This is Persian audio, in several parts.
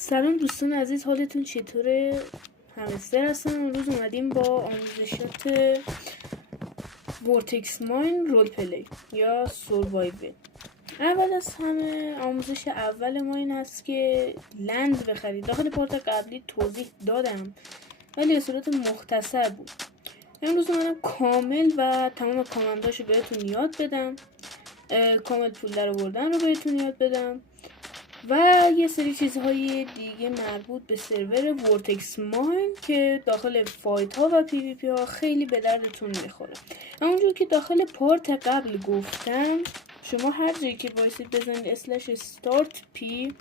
سلام دوستان عزیز، حالتون چطوره؟ همستر هستم. امروز اومدیم با آموزشات ورتکس ماین رول پلی یا سوروایول. اول از همه آموزش اول ما این هست که لند بخرید. داخل پارت قبلی توضیح دادم ولی به صورت مختصر بود. امروز اومدم کامل و تمام کامنداشو بهتون یاد بدم، کامل پول در آوردن رو بهتون یاد بدم و یه سری چیزهای دیگه مربوط به سرور ورتکس ماین که داخل فایت ها و پی وی پی ها خیلی به دردتون میخوره. همونجور که داخل پارت قبل گفتم، شما هر جایی که بایستید بزنید اسلش start p.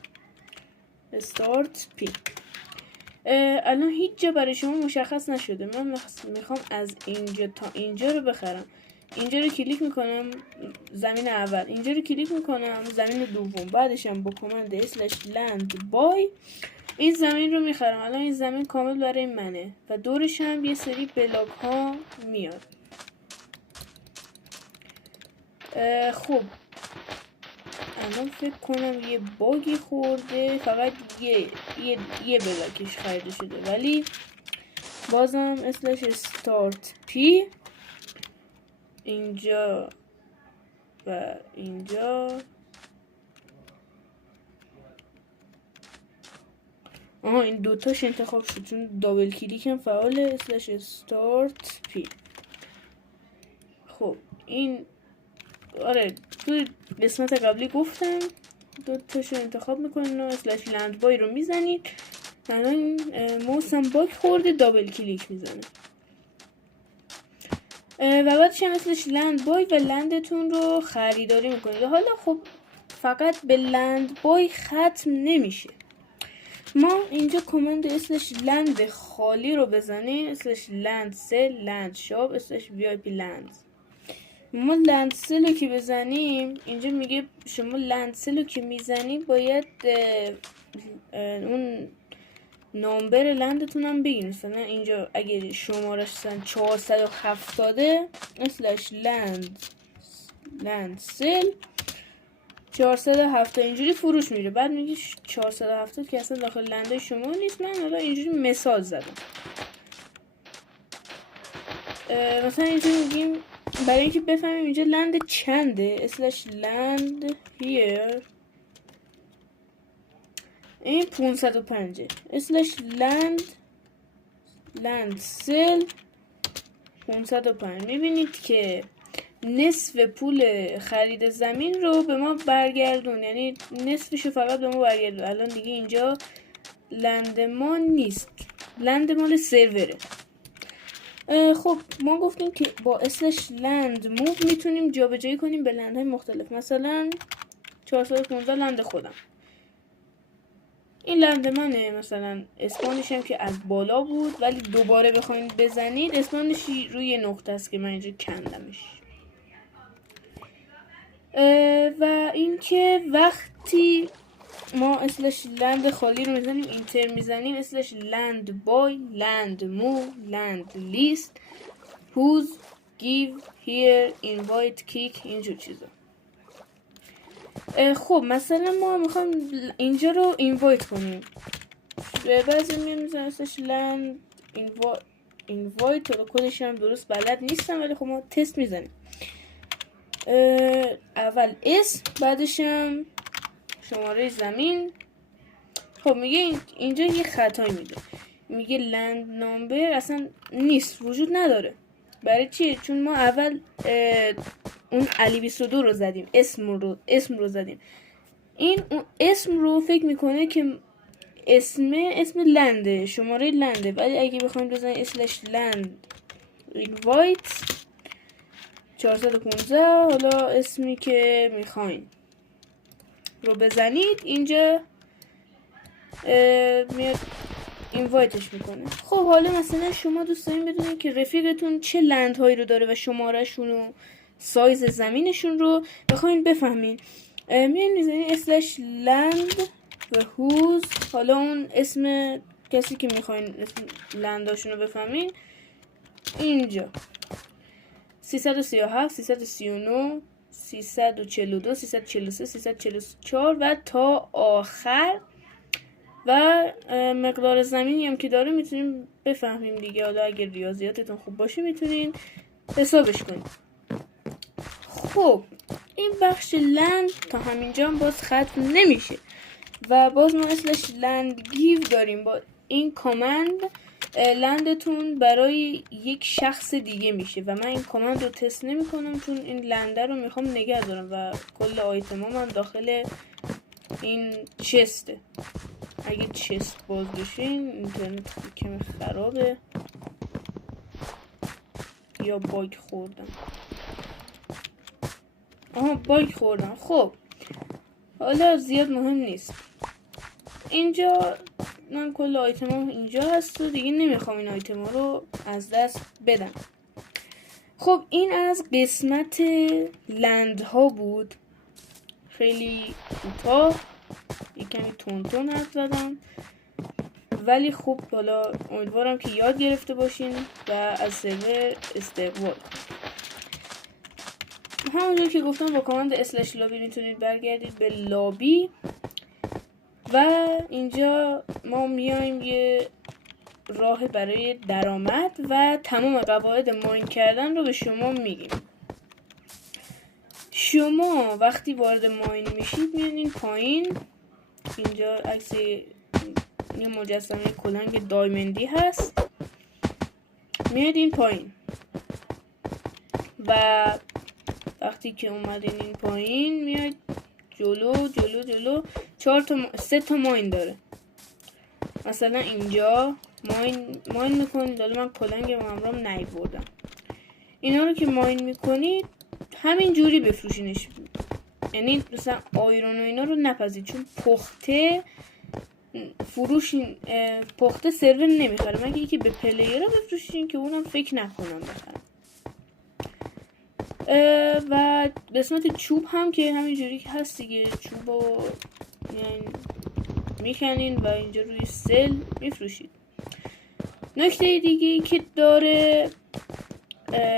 الان هیچ جا برای شما مشخص نشده. من میخوام از اینجا تا اینجا رو بخرم. اینجا رو کلیک میکنم زمین اول، اینجا رو کلیک میکنم زمین دوم، بعدشم با کامند /land buy این زمین رو میخرم. الان این زمین کامل برای منه و دورش هم یه سری بلاک ها میاد. خب الان فکر کنم یه باگی خورده، فقط یه بلاکش خریده شده، ولی بازم /start p اینجا و اینجا. این دوتاش انتخاب شد چون دابل کلیک هم فعاله. /start p. خب این آره تو قسمت قبلی گفتم دوتاشو انتخاب میکنین و /land buy رو میزنید. الان موسم باگ خورده، دابل کلیک میزنه و بعدش هم /land buy و لندتون رو خریداری میکنید. حالا خب فقط به لند بای ختم نمیشه. ما اینجا کامند /land خالی رو بزنیم /land sell land shop /vip land. ما لند سل رو که بزنیم اینجا میگه شما لند سل رو که میزنیم باید اون نامبر لندتون هم بگین. مثلا اینجا اگه شمارش 470 /land sell 470 اینجوری فروش میره. بعد میگه 470 که اصلا داخل لنده شما نیست. من حالا اینجوری مثال زدم. مثلا اینجا میگیم برای اینکه بفهمیم اینجا لند چنده /land here این 505 /land sell 505. میبینید که نصف پول خرید زمین رو به ما برگردون، یعنی نصفشو فقط به ما برگردون. الان دیگه اینجا لند ما نیست، لند مال سروره. خب ما گفتیم که با /land move میتونیم جابجایی کنیم به لندهای مختلف. مثلا 415 لند خودم، این لند منه. مثلا اسپانش هم که از بالا بود ولی دوباره بخواید بزنید اسپانش روی نقطه است که من اینجا کندمش. و اینکه وقتی ما /land خالی رو میزنیم اینتر میزنیم /land buy land move land list who's give here invite kick اینجور چیزا. خب مثلا ما میخوایم اینجا رو اینوایت کنیم. بعضی میزنیم /land invite. کدش هم درست بلد نیستم ولی خب ما تست میزنیم. اول اسم، بعدش هم شماره زمین. خب میگه اینجا یه خطایی میده، میگه لند نامبر اصلا نیست، وجود نداره. برای چیه؟ چون ما اول اون علی 22 رو زدیم، اسم رو زدیم. این اون اسم رو فکر میکنه که اسم لنده، شماره لنده. ولی اگه بخوایم بزنیم /land invite 415 حالا اسمی که میخواین رو بزنید اینجا میاد اینوایتش میکنه. خب حالا مثلا شما دوست دارین بدونید که رفیقتون چه لندهایی رو داره و شماره شون و سایز زمینشون رو بخواین بفهمین. میان میزنین /land و who's، حالا اون اسم کسی که میخواین اسم لنداشون رو بفهمین اینجا 337 339 342 343 344 و تا آخر و مقدار زمینی هم که داره میتونیم بفهمیم دیگه. حالا اگر ریاضیاتتون خوب باشه میتونین حسابش کنید. خب این بخش لند تا همینجا هم باز ختم نمیشه و باز ما اسلش لند گیو داریم. با این کامند لندتون برای یک شخص دیگه میشه و من این کامند رو تست نمی کنم چون این لنده رو میخوام نگه دارم و کل آیتما من داخل این چسته. اگه چست باز بشین اینترنت کمی خرابه یا باگ خوردم. باگ خوردم. خب حالا زیاد مهم نیست. اینجا من کل آیتم ها اینجا هست و دیگه نمیخوام این آیتم ها رو از دست بدم. خب این از قسمت لند ها بود. خیلی کوتاه یک کمی تون حرف زدم ولی خب حالا امیدوارم که یاد گرفته باشین و از سرور استقبال. همونجور که گفتم با کامند اسلش لابی میتونید برگردید به لابی و اینجا ما میایم یه راه برای درآمد و تمام قواعد ماین کردن رو به شما میگیم. شما وقتی وارد ماین میشید میانین پایین. اینجا عکس یه مجسمه کلنگ دایمندی هست. میاد این پایین و وقتی که اومدین این پایین میاد جلو 3 تا ماین داره. مثلا اینجا ماین میکنید. حالا من کلنگ همراهم نیاوردم. اینا رو که ماین میکنید همین جوری بفروشینش. یعنی مثلا آیرون و اینا رو نپذید چون پخته سرور نمیخره مگه اینکه به پلیر رو بفروشین که اونم فکر نکنم بخرم. و قسمت چوب هم که همینجوری که هست دیگه، چوب رو میکنین و اینجا روی سل میفروشید. نکته دیگه که داره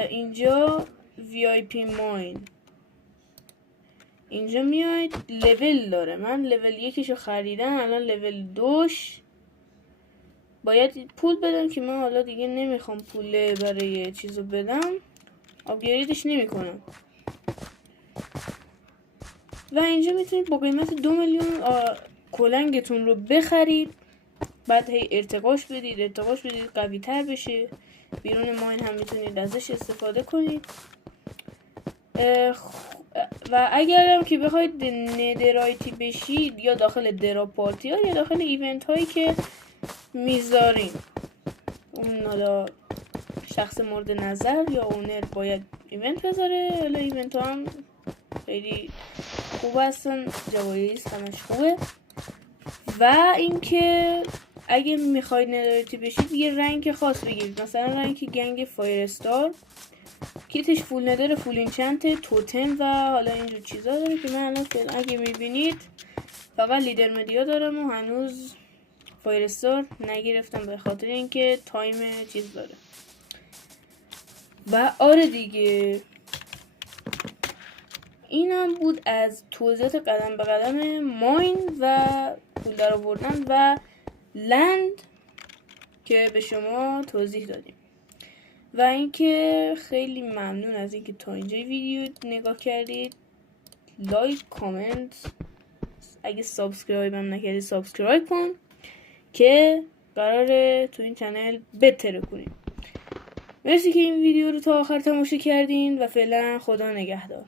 اینجا VIP ماین. اینجا میاید لول داره. من لول 1 رو خریدم، الان لول 2 باید پول بدم که من حالا دیگه نمیخوام پول برای چیزو بدم، آپگریدش نمیکنم. و اینجا میتونید با قیمت 2 میلیون کلنگتون رو بخرید، بعد هی ارتقاش بدید قوی تر بشه. بیرون ماین هم میتونید ازش استفاده کنید. و اگر هم که بخواید ندرایتی بشید یا داخل درا پارتی ها یا داخل ایونت هایی که میذارین، اون حالا شخص مورد نظر یا اونر باید ایونت بذاره. حالا ایونت ها هم خیلی خوب هستن، جوایز همش خوبه. و اینکه اگه میخواید ندرایتی بشید یه رنگ خاص بگیرید، مثلا رنگ گنگ فایر استار، کیتش فول ندر، فول اینچنت، توتم و حالا اینجور چیزا داره که من الان فعلا اگه میبینید فقط لیدر مدیا دارم و هنوز فایر استار نگرفتم به خاطر اینکه تایم چیز داره. و آره دیگه اینم بود از توضیحات قدم به قدم ماین و پول در آوردن و لند که به شما توضیح دادیم. و اینکه خیلی ممنون از اینکه تا اینجا ویدیو نگاه کردید. لایک، کامنت، اگه سابسکرایب هم نکردید سابسکرایب کن که قراره تو این چنل بهتره کنیم. مرسی که این ویدیو رو تا آخر تماشا کردین و فعلا خدا نگهدار.